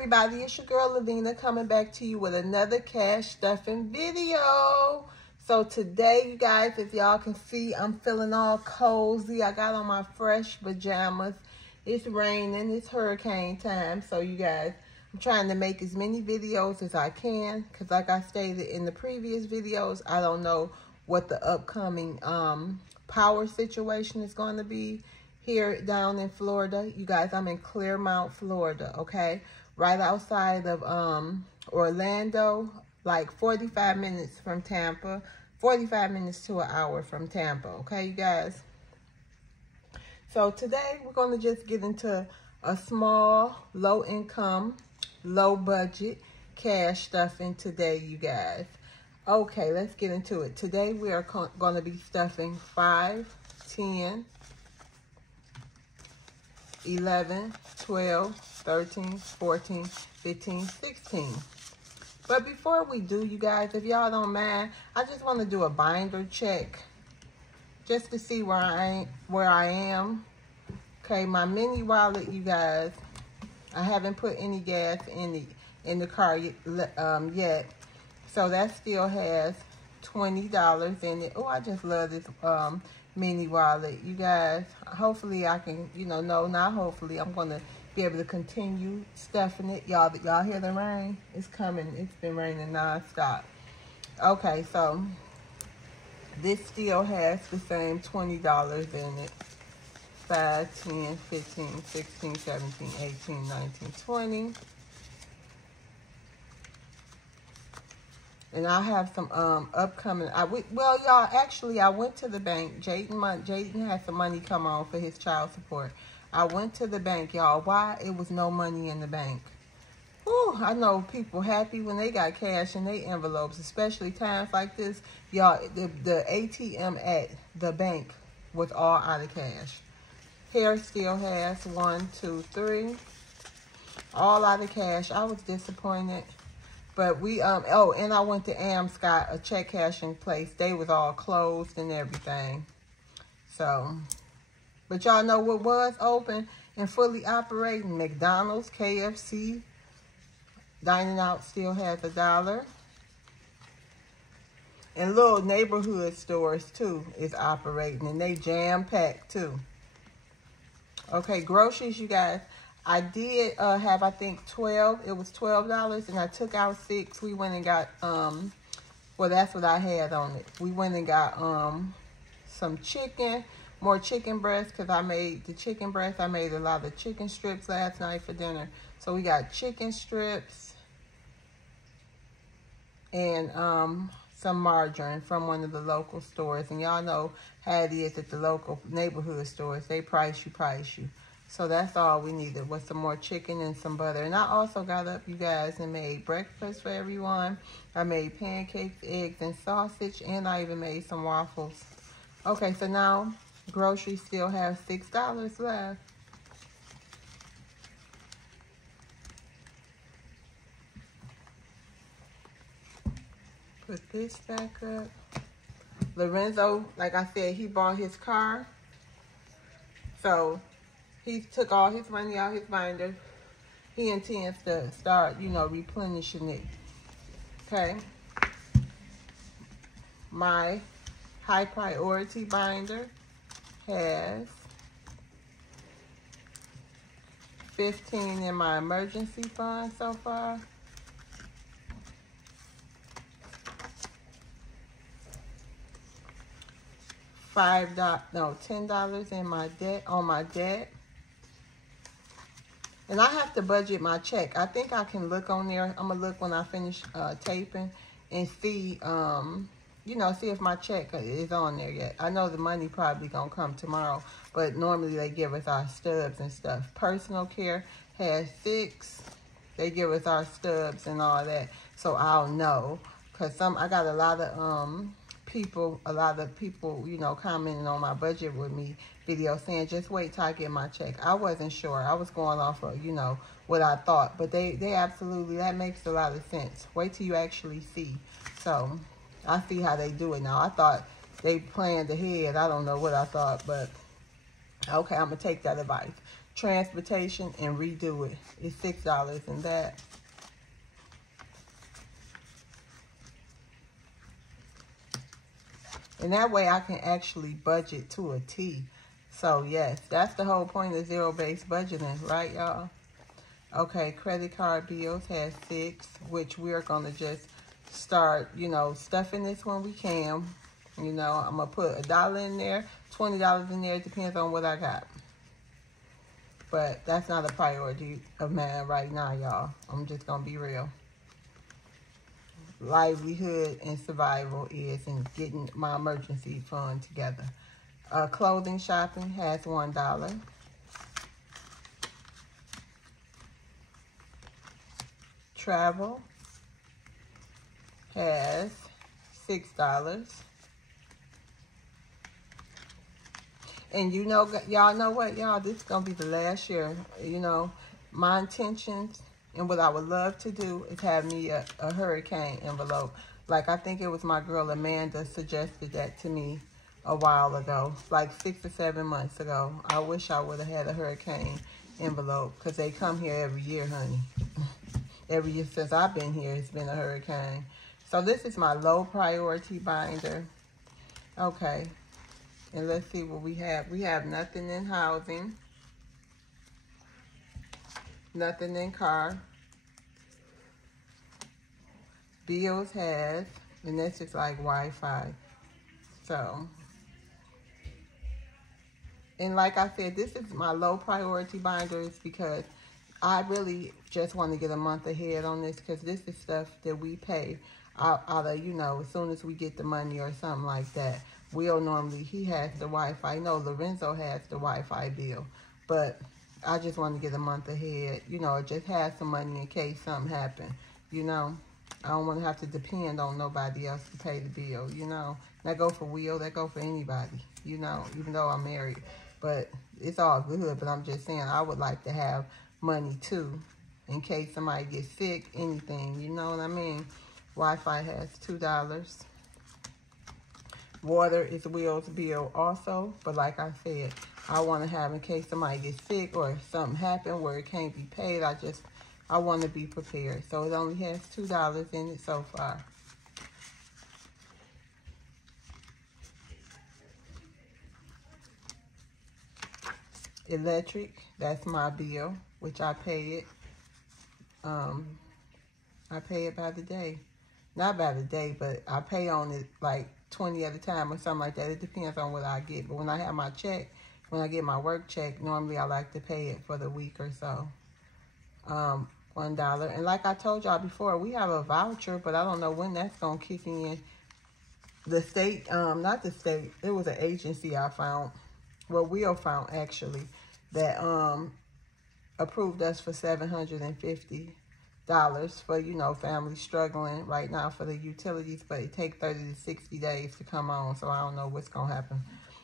everybody, it's your girl Lavina coming back to you with another cash stuffing video. So today, you guys, if y'all can see, I'm feeling all cozy. I got on my fresh pajamas. It's raining, it's hurricane time. So you guys, I'm trying to make as many videos as I can, because like I stated in the previous videos, I don't know what the upcoming power situation is going to be here down in Florida. You guys, I'm in Clearmount, Florida, okay? Right outside of Orlando, like 45 minutes from Tampa, 45 minutes to an hour from Tampa, okay, you guys? So today, we're going to just get into a small, low-income, low-budget cash stuffing today, you guys. Okay, let's get into it. Today, we are going to be stuffing 5, 10, 11, 12, 13, 14, 15, 16. But before we do, you guys, if y'all don't mind, I just want to do a binder check just to see where I am. Okay, my mini wallet, you guys, I haven't put any gas in the car yet. So that still has $20 in it. Oh, I just love this mini wallet, you guys. Hopefully I can, no, not hopefully, I'm gonna be able to continue stuffing it. Y'all hear the rain? It's coming. It's been raining non-stop. Okay, so this still has the same $20 in it. 5, 10, 15, 16, 17, 18, 19, 20. And I have some upcoming. Well, y'all, actually, I went to the bank. Jaden had some money come on for his child support. I went to the bank, y'all. Why? It was no money in the bank. Whew, I know people happy when they got cash in their envelopes, especially times like this. Y'all, the ATM at the bank was all out of cash. Hair still has 1, 2, 3. All out of cash. I was disappointed. But we, oh, and I went to Amscot, a check cashing place. They was all closed and everything. So, but y'all know what was open and fully operating? McDonald's, KFC, Dining Out still has $1. And little neighborhood stores, too, is operating. And they jam-packed, too. Okay, groceries, you guys. I did have, I think, 12. It was $12, and I took out 6. We went and got, well, that's what I had on it. We went and got some chicken, more chicken breast, because I made the chicken breast. I made a lot of chicken strips last night for dinner. So we got chicken strips and some margarine from one of the local stores. And y'all know how it is at the local neighborhood stores. They price you. So that's all we needed was some more chicken and some butter. And I also got up, you guys, and made breakfast for everyone. I made pancakes, eggs, and sausage, and I even made some waffles. Okay, so now groceries still have $6 left. Put this back up. Lorenzo, like I said, he bought his car. So he took all his money out his binder. He intends to start, replenishing it. Okay. My high priority binder has 15 in my emergency fund so far. $10 in my debt, on my debt. And I have to budget my check. I think I can look on there. I'm going to look when I finish taping and see, see if my check is on there yet. I know the money probably going to come tomorrow, but normally they give us our stubs and stuff. Personal care has 6. They give us our stubs and all that. So I'll know. Because I got a lot of people, commenting on my budget with me video saying, just wait till I get my check. I wasn't sure. I was going off of, what I thought. But they absolutely, that makes a lot of sense. Wait till you actually see. So I see how they do it now. I thought they planned ahead. I don't know what I thought, but okay, I'm going to take that advice. transportation and redo it. It's $6 in that. And that way I can actually budget to a T. So yes, that's the whole point of zero-based budgeting, right, y'all? Okay, credit card bills has 6, which we're going to just start, you know, stuffing this when we can. You know, I'm going to put $1 in there, $20 in there. It depends on what I got. But that's not a priority of mine right now, y'all. I'm just going to be real. Livelihood and survival is in getting my emergency fund together. Clothing shopping has $1. Travel has $6. And you know, y'all know what, y'all, this is going to be the last year. You know, my intentions and what I would love to do is have me a hurricane envelope. Like, I think it was my girl Amanda suggested that to me a while ago, like 6 or 7 months ago. I wish I would have had a hurricane envelope because they come here every year, honey. Every year since I've been here, it's been a hurricane. So this is my low priority binder. Okay. And let's see what we have. We have nothing in housing. Nothing in car. Bills has, and that's just like Wi-Fi. So, and like I said, this is my low priority binders because I really just want to get a month ahead on this because this is stuff that we pay out of, you know, as soon as we get the money or something like that. Will normally, he has the Wi-Fi. No, Lorenzo has the Wi-Fi bill. But I just want to get a month ahead, you know, just have some money in case something happens, you know. I don't want to have to depend on nobody else to pay the bill, you know. That go for Will, that go for anybody, you know, even though I'm married. But it's all good, but I'm just saying I would like to have money too in case somebody gets sick, anything, you know what I mean. Wi-Fi has $2. Water is Will's bill also, but like I said, I want to have in case somebody gets sick or something happen where it can't be paid. I want to be prepared. So it only has $2 in it so far. Electric, that's my bill, which I pay it. I pay it by the day. Not by the day, but I pay on it like 20 at a time or something like that. It depends on what I get. But when I have my check, when I get my work check, normally I like to pay it for the week or so. $1. And like I told y'all before, we have a voucher, but I don't know when that's going to kick in. The state, not the state, it was an agency I found, well, Will found actually, that approved us for $750 for, you know, families struggling right now for the utilities, but it takes 30 to 60 days to come on, so I don't know what's going to happen.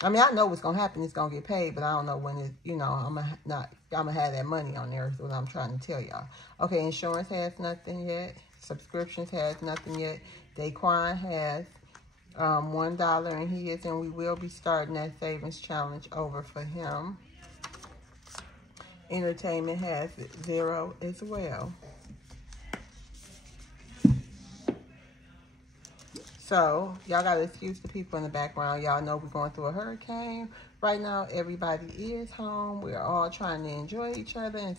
I mean, I know what's going to happen. It's going to get paid, but I don't know when it, you know, I'm going to have that money on there is what I'm trying to tell y'all. Okay, insurance has nothing yet. Subscriptions has nothing yet. Daquan has $1 and he is, and we will be starting that savings challenge over for him. Entertainment has $0 as well. So, y'all got to excuse the people in the background. Y'all know we're going through a hurricane. Right now, everybody is home. We're all trying to enjoy each other and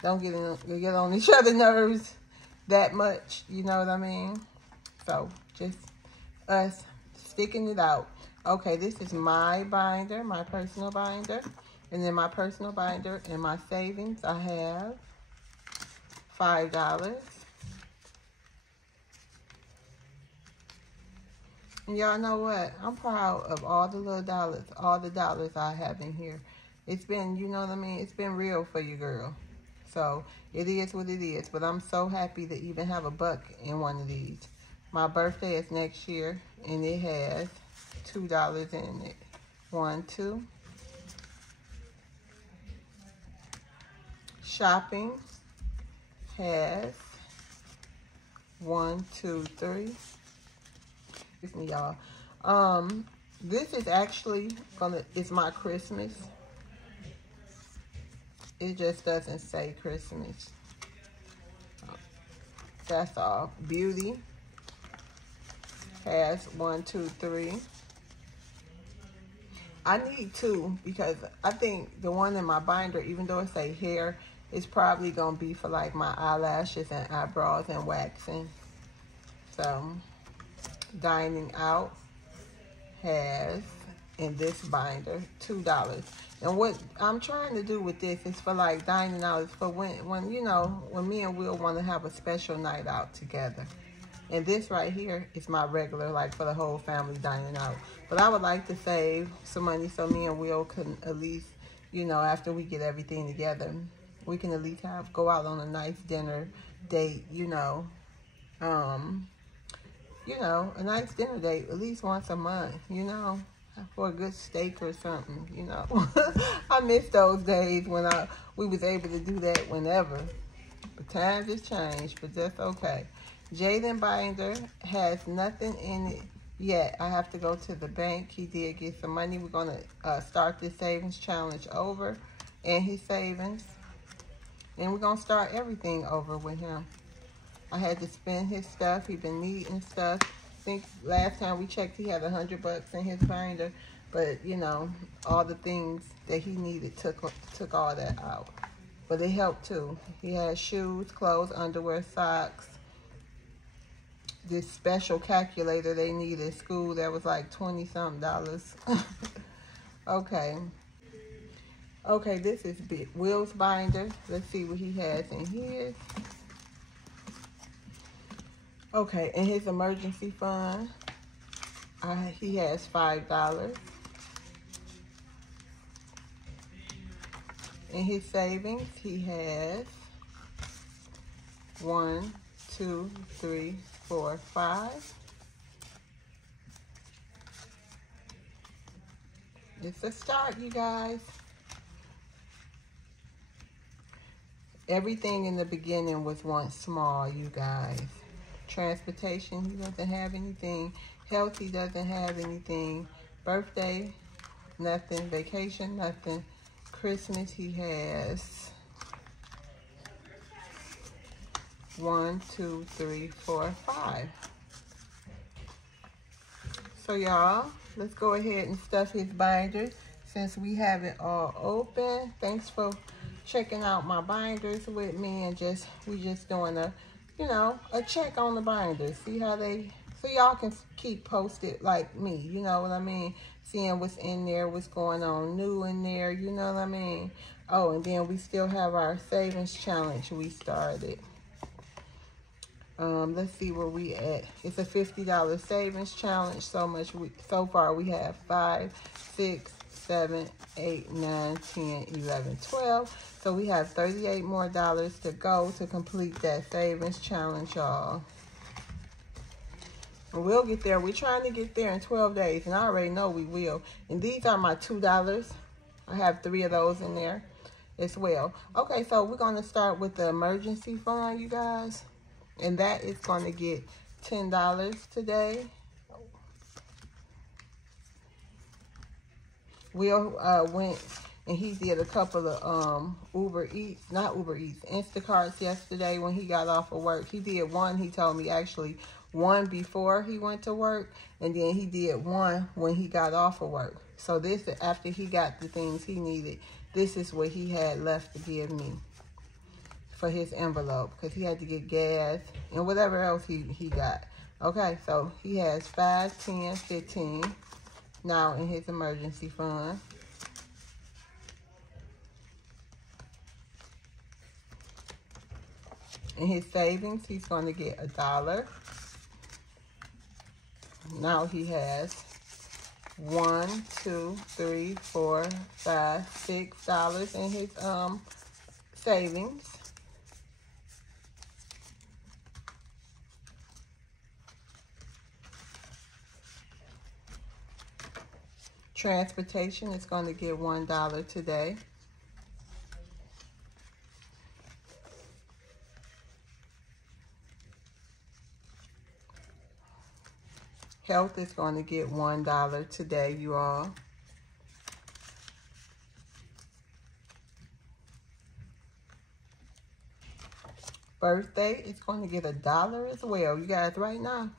don't get on each other's nerves that much. You know what I mean? So, just us sticking it out. Okay, this is my binder, my personal binder. And then my personal binder and my savings, I have $5. And y'all know what? I'm proud of all the little dollars, all the dollars I have in here. It's been, you know what I mean? It's been real for you, girl. So, it is what it is. But I'm so happy to even have a buck in one of these. My birthday is next year, and it has $2 in it. 1, 2. Shopping has 1, 2, 3. Excuse me, y'all. This is actually it's my Christmas. It just doesn't say Christmas. That's all. Beauty has 1, 2, 3. I need 2 because I think the one in my binder, even though it say hair, it's probably gonna be for like my eyelashes and eyebrows and waxing. So Dining Out has in this binder $2. And what I'm trying to do with this is for like dining out, is for when you know, when me and Will want to have a special night out together. And this right here is my regular, like for the whole family dining out. But I would like to save some money so me and Will can at least, you know, after we get everything together, we can at least go out on a nice dinner date, you know, a nice dinner date at least once a month, you know, for a good steak or something, you know. I miss those days when we was able to do that whenever. But times has changed, but that's okay. Jaden Binder has nothing in it yet. I have to go to the bank. He did get some money. We're going to start this savings challenge over and his savings. And we're going to start everything over with him. I had to spend his stuff. He's been needing stuff. I think last time we checked, he had $100 in his binder. But, you know, all the things that he needed took all that out. But it helped, too. He had shoes, clothes, underwear, socks. This special calculator they need at school that was like $20-something. Okay. Okay, this is Will's binder. Let's see what he has in his. Okay, in his emergency fund, he has $5. In his savings, he has 1, 2, 3, 4, 5. It's a start, you guys. Everything in the beginning was once small, you guys. Transportation, he doesn't have anything. Health, he doesn't have anything. Birthday, nothing. Vacation, nothing. Christmas, he has 1, 2, 3, 4, 5. So y'all, let's go ahead and stuff his binders since we have it all open. Thanks for checking out my binders with me, and we just doing a, you know, a check on the binders. See how they, so y'all can keep posted like me, you know what I mean? Seeing what's in there, what's going on new in there, you know what I mean? Oh, and then we still have our savings challenge we started. Let's see where we at. It's a $50 savings challenge. So far we have 5, 6, 7, 8, 9, 10, 11, 12. So we have $38 more to go to complete that savings challenge, y'all. And we'll get there. We're trying to get there in 12 days, and I already know we will. And these are my $2. I have 3 of those in there as well. Okay, so we're going to start with the emergency fund, you guys. And that is going to get $10 today. Will went and he did a couple of Instacarts yesterday when he got off of work. He did one, he told me actually, one before he went to work, and then he did one when he got off of work. So this, after he got the things he needed, this is what he had left to give me for his envelope, because he had to get gas and whatever else he got. Okay, so he has 5, 10, 15 now in his emergency fund. In his savings, he's going to get $1. Now he has 1, 2, 3, 4, 5, $6 in his savings. Transportation is going to get $1 today. Health is going to get $1 today, you all. birthday is going to get $1 as well. You guys, right now,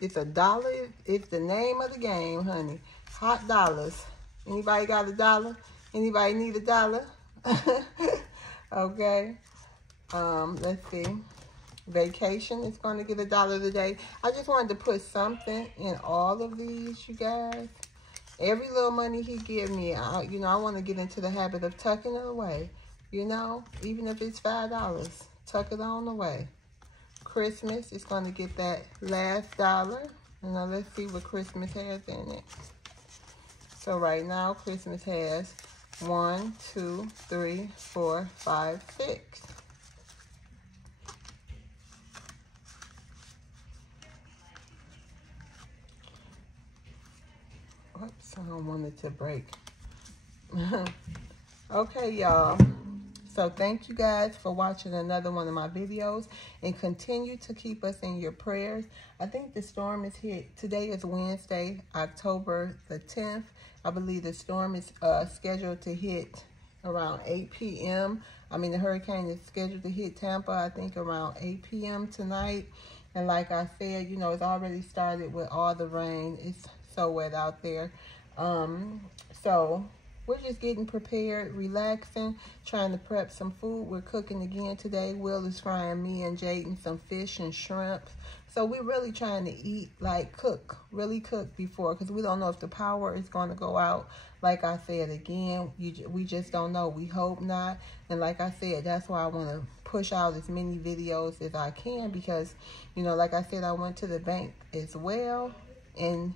it's $1. It's the name of the game, honey. Hot dollars. Anybody got $1? Anybody need $1? Okay. Let's see. Vacation is going to get $1 today. I just wanted to put something in all of these, you guys. Every little money he give me, I want to get into the habit of tucking it away. You know, even if it's $5, tuck it on away. Christmas is going to get that last $1. And now let's see what Christmas has in it. So right now, Christmas has 1, 2, 3, 4, 5, 6. Oops, I don't want it to break. Okay, y'all. So thank you guys for watching another one of my videos, and continue to keep us in your prayers. I think the storm is hit. Today is Wednesday, October the 10th. I believe the storm is scheduled to hit around 8 p.m. I mean, the hurricane is scheduled to hit Tampa, I think, around 8 p.m. tonight. And like I said, you know, it's already started with all the rain. It's so wet out there. So we're just getting prepared, relaxing, trying to prep some food. We're cooking again today. Will is frying me and Jaden some fish and shrimp. So we're really trying to eat, like cook, really cook before, because we don't know if the power is going to go out. Like I said, again, we just don't know. We hope not. And like I said, that's why I want to push out as many videos as I can, because, you know, like I said, I went to the bank as well, and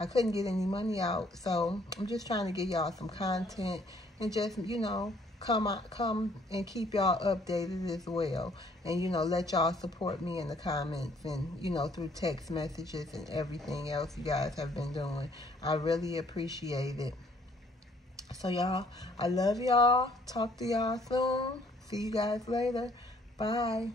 I couldn't get any money out. So I'm just trying to give y'all some content and just, you know, come and keep y'all updated as well. And, you know, let y'all support me in the comments and, you know, through text messages and everything else you guys have been doing. I really appreciate it. So, y'all, I love y'all. Talk to y'all soon. See you guys later. Bye.